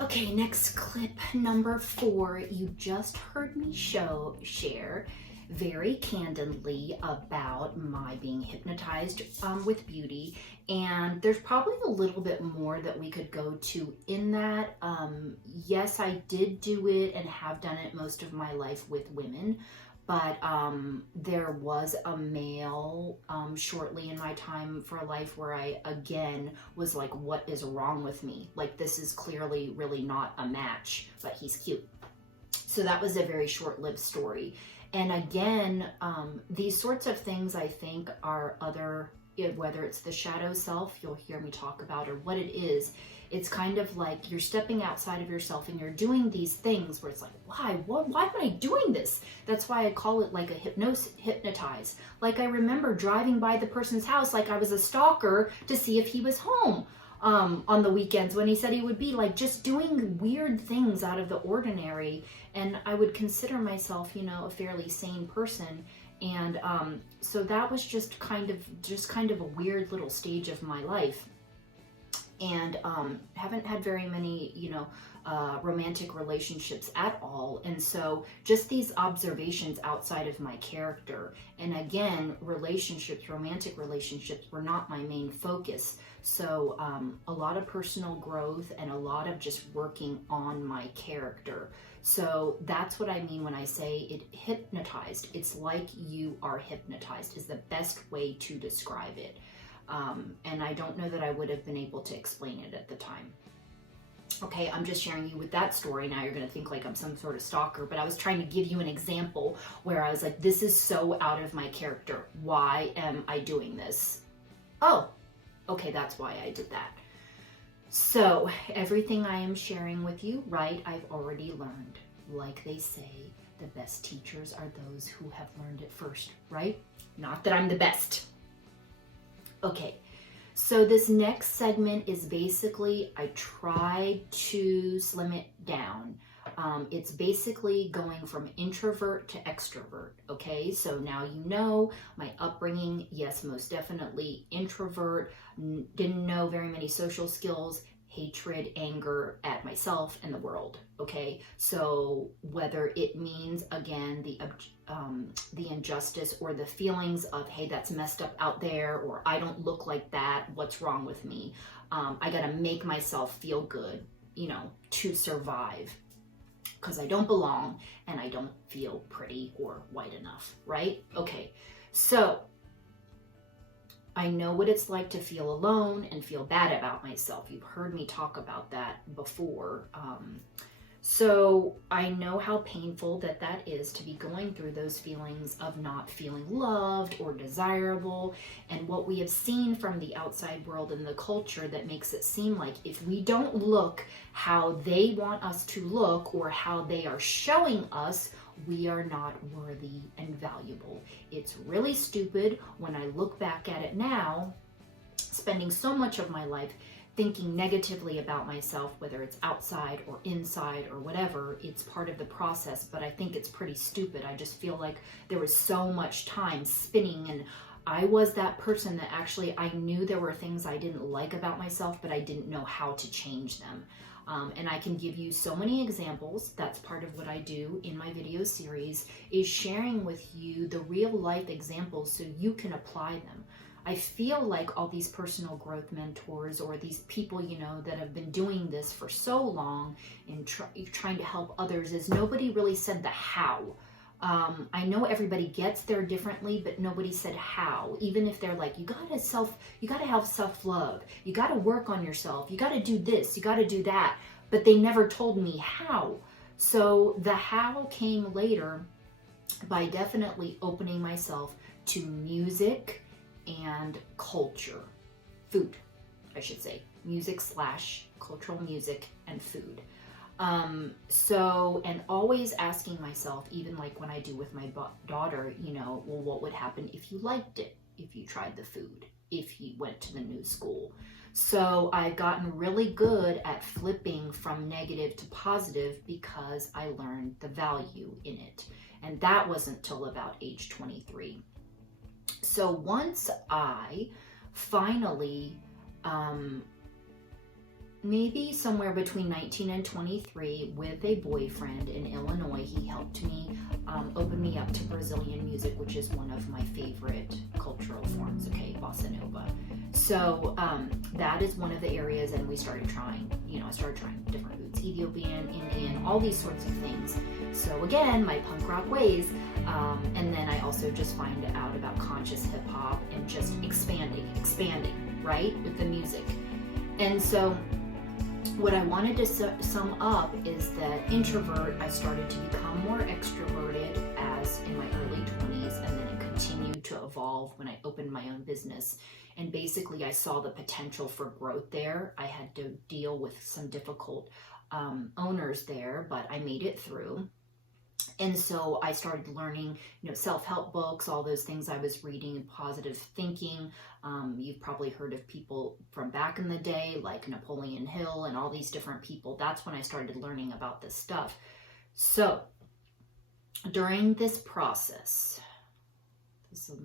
Okay, next clip number 4. You just heard me share very candidly about my being hypnotized with beauty, and there's probably a little bit more that we could go to in that. Yes, I did do it and have done it most of my life with women, but there was a male shortly in my time for life where I again was like, what is wrong with me? Like, this is clearly really not a match, but he's cute. So that was a very short-lived story. And again, these sorts of things I think are other, whether it's the shadow self you'll hear me talk about, or what it is, it's kind of like you're stepping outside of yourself and you're doing these things where it's like, why am I doing this? That's why I call it like a hypnotize. Like, I remember driving by the person's house like I was a stalker to see if he was home on the weekends when he said he would be, like, just doing weird things out of the ordinary. And I would consider myself, you know, a fairly sane person. And so that was just kind of a weird little stage of my life. And haven't had very many, you know, romantic relationships at all. And so just these observations outside of my character. And again, romantic relationships were not my main focus. So a lot of personal growth and a lot of just working on my character. So that's what I mean when I say it hypnotized. It's like you are hypnotized is the best way to describe it. And I don't know that I would have been able to explain it at the time. Okay, I'm just sharing you with that story. Now you're going to think like I'm some sort of stalker, but I was trying to give you an example where I was like, this is so out of my character. Why am I doing this? Oh, okay, that's why I did that. So everything I am sharing with you, right, I've already learned. Like they say, the best teachers are those who have learned it first, right? Not that I'm the best. Okay, so this next segment is basically, I tried to slim it down. It's basically going from introvert to extrovert, okay? So now you know my upbringing, yes, most definitely introvert, didn't know very many social skills, hatred, anger at myself and the world, okay? So whether it means, again, the injustice or the feelings of, hey, that's messed up out there, or I don't look like that, what's wrong with me? I gotta make myself feel good, you know, to survive, because I don't belong and I don't feel pretty or white enough, right? Okay, so I know what it's like to feel alone and feel bad about myself. You've heard me talk about that before. So I know how painful that is to be going through those feelings of not feeling loved or desirable, and what we have seen from the outside world and the culture that makes it seem like if we don't look how they want us to look or how they are showing us, we are not worthy and valuable. It's really stupid when I look back at it now, spending so much of my life thinking negatively about myself, whether it's outside or inside or whatever. It's part of the process, but I think it's pretty stupid. I just feel like there was so much time spinning, and I was that person that actually, I knew there were things I didn't like about myself, but I didn't know how to change them. And I can give you so many examples. That's part of what I do in my video series, is sharing with you the real life examples so you can apply them. I feel like all these personal growth mentors or these people, you know, that have been doing this for so long and trying to help others, is nobody really said the how. I know everybody gets there differently, but nobody said how. Even if they're like, you gotta have self-love, you gotta work on yourself, you gotta do this, you gotta do that, but they never told me how. So the how came later by definitely opening myself to music and culture, food, I should say, music / cultural music and food. So, and always asking myself, even like when I do with my daughter, you know, well, what would happen if you liked it, if you tried the food, if you went to the new school? So I've gotten really good at flipping from negative to positive because I learned the value in it. And that wasn't till about age 23. So once I finally maybe somewhere between 19 and 23 with a boyfriend in Illinois. He helped me open me up to Brazilian music, which is one of my favorite cultural forms, okay, bossa nova. So that is one of the areas, and we started trying, I started trying different foods, Ethiopian, Indian, all these sorts of things. So again, my punk rock ways, and then I also just find out about conscious hip hop and just expanding, right, with the music. And so what I wanted to sum up is that introvert, I started to become more extroverted as in my early 20s, and then it continued to evolve when I opened my own business. And basically I saw the potential for growth there. I had to deal with some difficult owners there, but I made it through. And so I started learning, self-help books, all those things I was reading, and positive thinking. You've probably heard of people from back in the day, like Napoleon Hill and all these different people. That's when I started learning about this stuff. So during this process, this is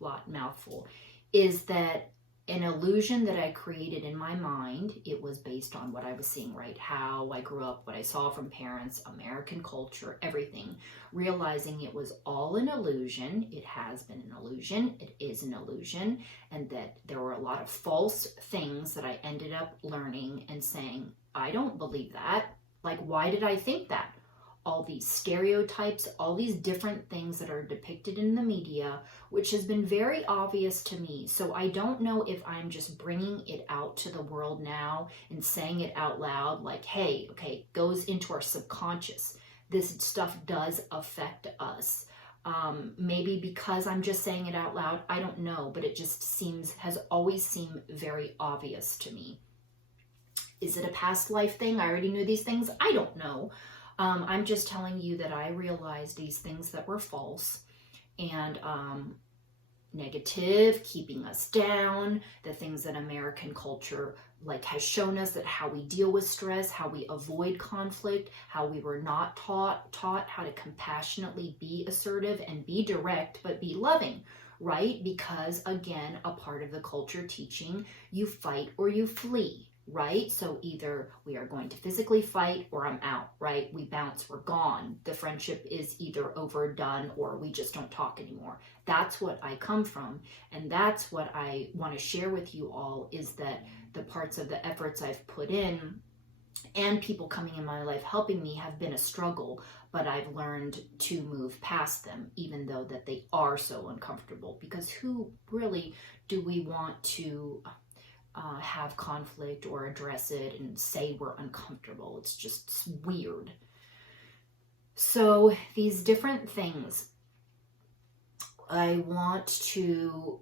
a mouthful, is that an illusion that I created in my mind. It was based on what I was seeing, right? How I grew up, what I saw from parents, American culture, everything. Realizing it was all an illusion. It has been an illusion. It is an illusion. And that there were a lot of false things that I ended up learning and saying, I don't believe that. Like, why did I think that? All these stereotypes, all these different things that are depicted in the media, which has been very obvious to me. So I don't know if I'm just bringing it out to the world now and saying it out loud, like, hey, okay, goes into our subconscious. This stuff does affect us. Maybe because I'm just saying it out loud, I don't know, but it just has always seemed very obvious to me. Is it a past life thing? I already knew these things. I don't know. I'm just telling you that I realized these things that were false and negative, keeping us down, the things that American culture has shown us, that how we deal with stress, how we avoid conflict, how we were not taught how to compassionately be assertive and be direct, but be loving, right? Because again, a part of the culture teaching, you fight or you flee. Right? So either we are going to physically fight or I'm out, right? We bounce, we're gone. The friendship is either overdone or we just don't talk anymore. That's what I come from. And that's what I want to share with you all, is that the parts of the efforts I've put in and people coming in my life helping me have been a struggle, but I've learned to move past them, even though that they are so uncomfortable, because who really do we want to have conflict or address it and say we're uncomfortable? It's just weird. So these different things, I want to,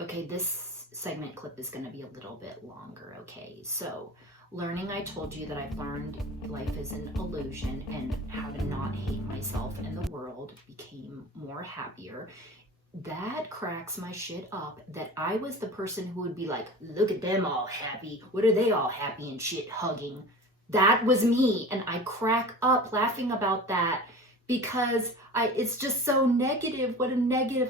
okay, this segment clip is going to be a little bit longer, okay? So learning, I told you that I've learned life is an illusion and how to not hate myself and the world, became more happier. That cracks my shit up, that I was the person who would be like, look at them all happy. What are they all happy and shit hugging? That was me. And I crack up laughing about that because it's just so negative. What a negative.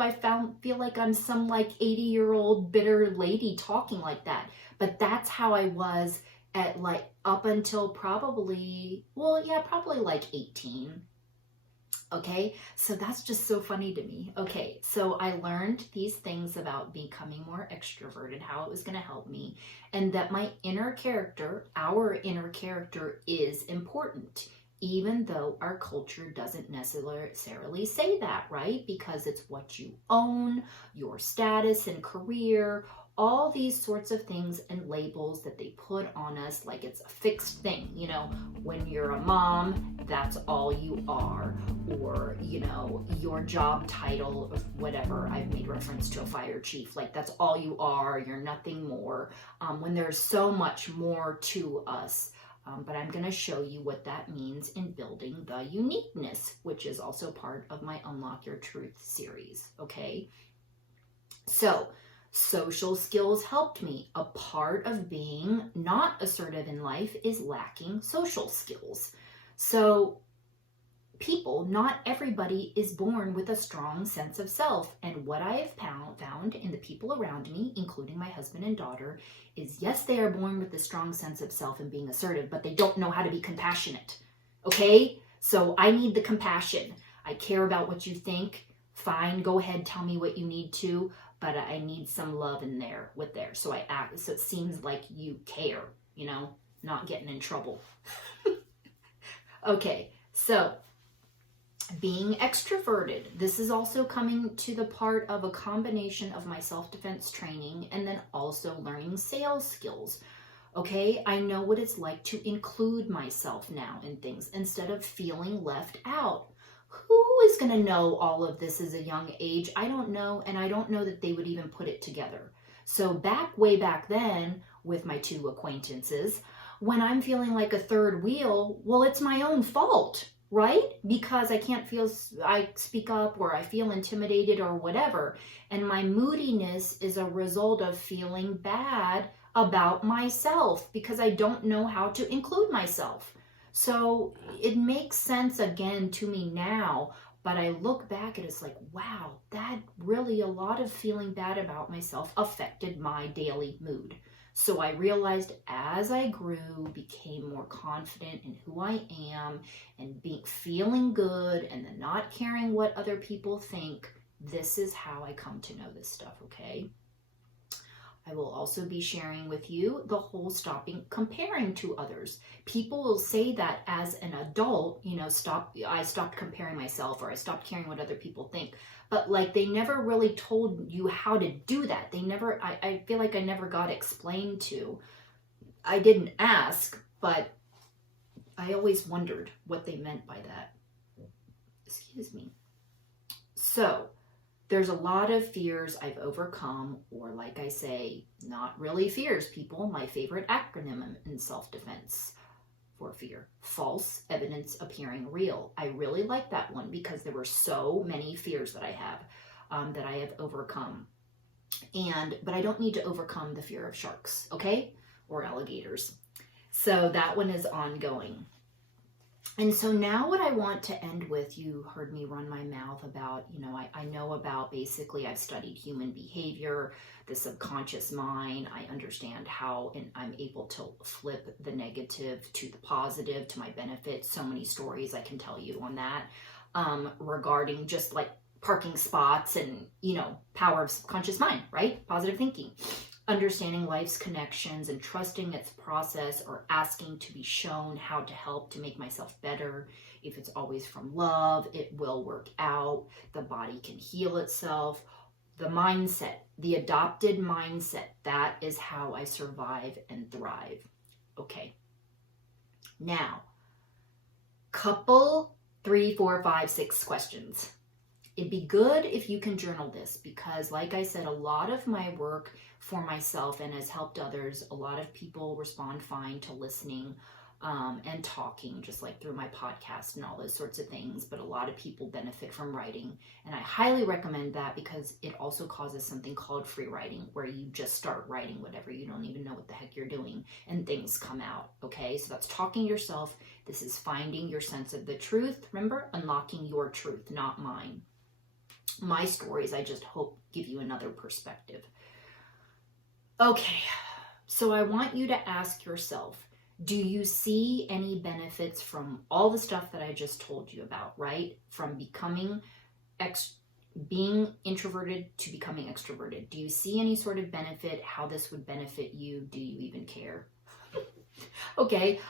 Feel like I'm some 80-year-old bitter lady talking like that. But that's how I was at up until probably 18. Okay, so that's just so funny to me. Okay, so I learned these things about becoming more extroverted, how it was going to help me, and that my inner character, our inner character, is important, even though our culture doesn't necessarily say that, right? Because it's what you own, your status and career, all these sorts of things and labels that they put on us like it's a fixed thing. When you're a mom, that's all you are. Or, your job title of whatever, I've made reference to a fire chief, that's all you are, you're nothing more. When there's so much more to us. But I'm going to show you what that means in building the uniqueness, which is also part of my Unlock Your Truth series, okay? So, social skills helped me. A part of being not assertive in life is lacking social skills. So people, not everybody is born with a strong sense of self. And what I have found in the people around me, including my husband and daughter, is yes, they are born with a strong sense of self and being assertive, but they don't know how to be compassionate. Okay? So I need the compassion. I care about what you think. Fine, go ahead, tell me what you need to, but I need some love in there with there. So I act, so it seems like you care, you know, not getting in trouble. Okay, so being extroverted. This is also coming to the part of a combination of my self-defense training and then also learning sales skills. Okay, I know what it's like to include myself now in things instead of feeling left out. Who is going to know all of this as a young age? I don't know, and I don't know that they would even put it together. So way back then, with my two acquaintances, when I'm feeling like a third wheel, well, it's my own fault, right? Because I speak up or I feel intimidated or whatever. And my moodiness is a result of feeling bad about myself because I don't know how to include myself. So it makes sense again to me now, but I look back and it's like, wow, that really, a lot of feeling bad about myself affected my daily mood. So I realized as I grew, became more confident in who I am and feeling good and then not caring what other people think, this is how I come to know this stuff, okay? I will also be sharing with you the whole stopping comparing to others. People will say that as an adult, you know, I stopped comparing myself or I stopped caring what other people think. But like they never really told you how to do that. I feel like I never got explained to. I didn't ask, but I always wondered what they meant by that. Excuse me. So, there's a lot of fears I've overcome, or like I say, not really fears, people. My favorite acronym in self-defense for fear: false evidence appearing real. I really like that one because there were so many fears that I have overcome. But I don't need to overcome the fear of sharks, okay? Or alligators. So that one is ongoing. And so now what I want to end with, you heard me run my mouth about, you know, I know about, basically I've studied human behavior, the subconscious mind. I understand how, and I'm able to flip the negative to the positive to my benefit. So many stories I can tell you on that regarding just like parking spots and, you know, power of subconscious mind, right? Positive thinking. Understanding life's connections and trusting its process, or asking to be shown how to help to make myself better. If it's always from love, it will work out. The body can heal itself. The mindset, the adopted mindset, that is how I survive and thrive. Okay. Now, couple 3, 4, 5, 6 questions. It'd be good if you can journal this because, like I said, a lot of my work for myself and has helped others, a lot of people respond fine to listening and talking, just like through my podcast and all those sorts of things. But a lot of people benefit from writing. And I highly recommend that because it also causes something called free writing, where you just start writing whatever. You don't even know what the heck you're doing and things come out. Okay, so that's talking yourself. This is finding your sense of the truth. Remember, unlocking your truth, not mine. My stories, I just hope, give you another perspective. Okay, so I want you to ask yourself, do you see any benefits from all the stuff that I just told you about, right? From being introverted to becoming extroverted. Do you see any sort of benefit, how this would benefit you? Do you even care? Okay,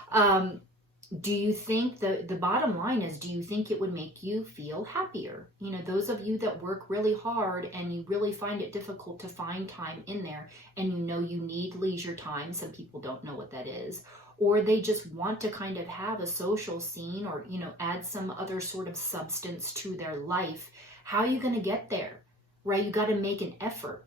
do you think, the bottom line is, do you think it would make you feel happier? You know, those of you that work really hard and you really find it difficult to find time in there, and you know you need leisure time. Some people don't know what that is. Or they just want to kind of have a social scene, or, you know, add some other sort of substance to their life. How are you going to get there, right? You got to make an effort.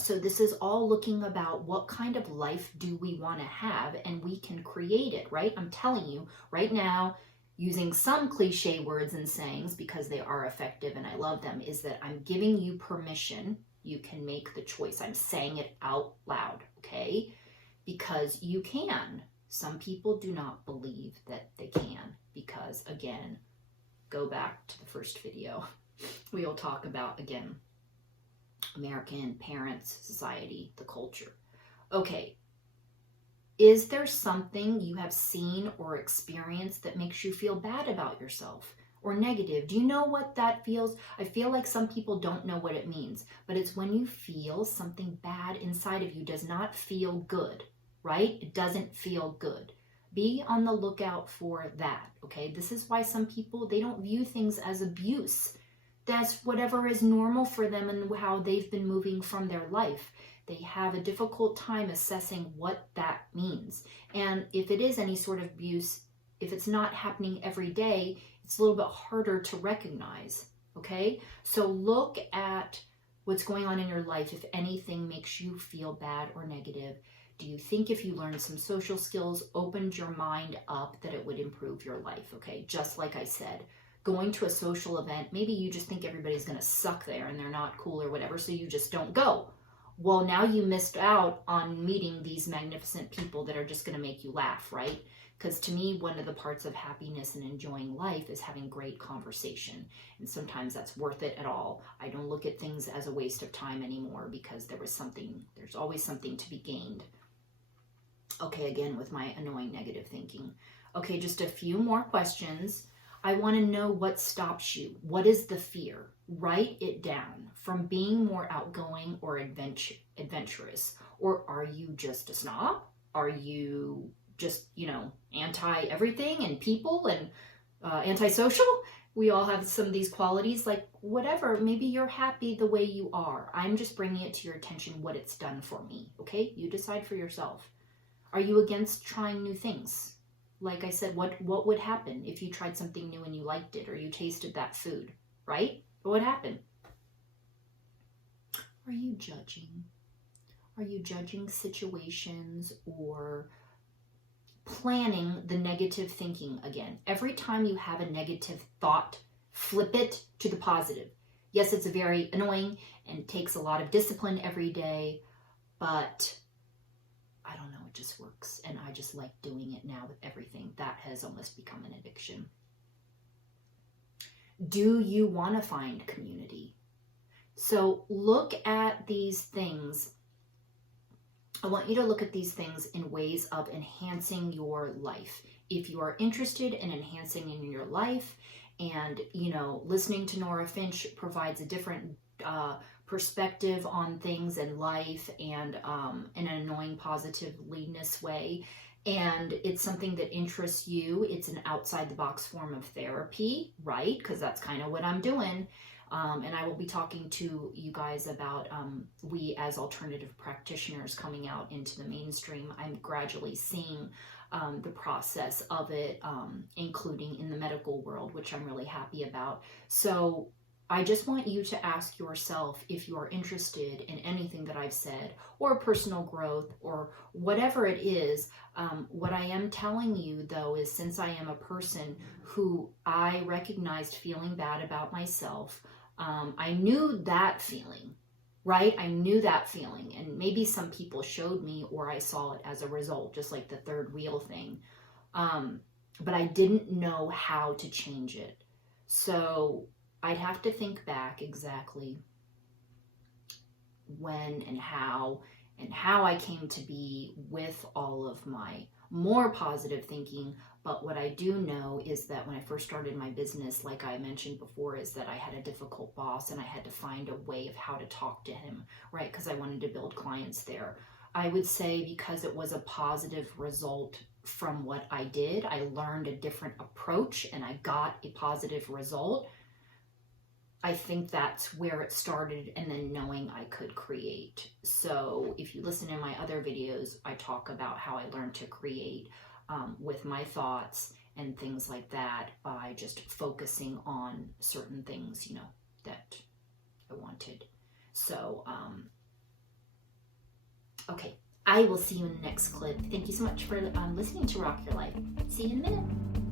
So this is all looking about what kind of life do we want to have, and we can create it, right? I'm telling you right now, using some cliche words and sayings because they are effective and I love them, is that I'm giving you permission. You can make the choice. I'm saying it out loud, okay? Because you can. Some people do not believe that they can because, again, go back to the first video. We'll talk about, again, American parents, society, the culture. Okay. Is there something you have seen or experienced that makes you feel bad about yourself or negative? Do you know what that feels? I feel like some people don't know what it means, but it's when you feel something bad inside of you, does not feel good, right? It doesn't feel good. Be on the lookout for that, okay? This is why some people, they don't view things as abuse. That's whatever is normal for them and how they've been moving from their life. They have a difficult time assessing what that means. And if it is any sort of abuse, if it's not happening every day, it's a little bit harder to recognize, okay? So look at what's going on in your life. If anything makes you feel bad or negative, do you think if you learned some social skills, opened your mind up, that it would improve your life, okay? Just like I said, going to a social event, maybe you just think everybody's going to suck there and they're not cool or whatever, so you just don't go. Well, now you missed out on meeting these magnificent people that are just going to make you laugh, right? Because to me, one of the parts of happiness and enjoying life is having great conversation. And sometimes that's worth it at all. I don't look at things as a waste of time anymore because there's always something to be gained. Okay, again, with my annoying negative thinking. Okay, just a few more questions. I want to know what stops you. What is the fear? Write it down. From being more outgoing or adventurous? Or are you just a snob? Are you just, anti-everything and people and antisocial? We all have some of these qualities, like whatever. Maybe you're happy the way you are. I'm just bringing it to your attention what it's done for me, okay? You decide for yourself. Are you against trying new things? Like I said, what would happen if you tried something new and you liked it, or you tasted that food, right? What would happen? Are you judging? Are you judging situations or planning the negative thinking again? Every time you have a negative thought, flip it to the positive. Yes, it's very annoying and takes a lot of discipline every day, but I don't know, it just works. And I just like doing it now with everything. That has almost become an addiction. Do you want to find community? So look at these things. I want you to look at these things in ways of enhancing your life. If you are interested in enhancing in your life, and, listening to Nora Finch provides a different perspective on things in life and in an annoying positiveness way, and it's something that interests you, it's an outside the box form of therapy, right? Because that's kind of what I'm doing. And I will be talking to you guys about we as alternative practitioners coming out into the mainstream. I'm gradually seeing the process of it, including in the medical world, which I'm really happy about. So I just want you to ask yourself if you are interested in anything that I've said, or personal growth, or whatever it is. What I am telling you, though, is since I am a person who I recognized feeling bad about myself, I knew that feeling, right? I knew that feeling. And maybe some people showed me, or I saw it as a result, just like the third wheel thing. But I didn't know how to change it. So I'd have to think back exactly when and how I came to be with all of my more positive thinking. But what I do know is that when I first started my business, like I mentioned before, is that I had a difficult boss and I had to find a way of how to talk to him, right? Because I wanted to build clients there. I would say because it was a positive result from what I did, I learned a different approach and I got a positive result. I think that's where it started, and then knowing I could create. So if you listen in my other videos, I talk about how I learned to create with my thoughts and things like that by just focusing on certain things, that I wanted. So, okay, I will see you in the next clip. Thank you so much for listening to Rock Your Life. See you in a minute.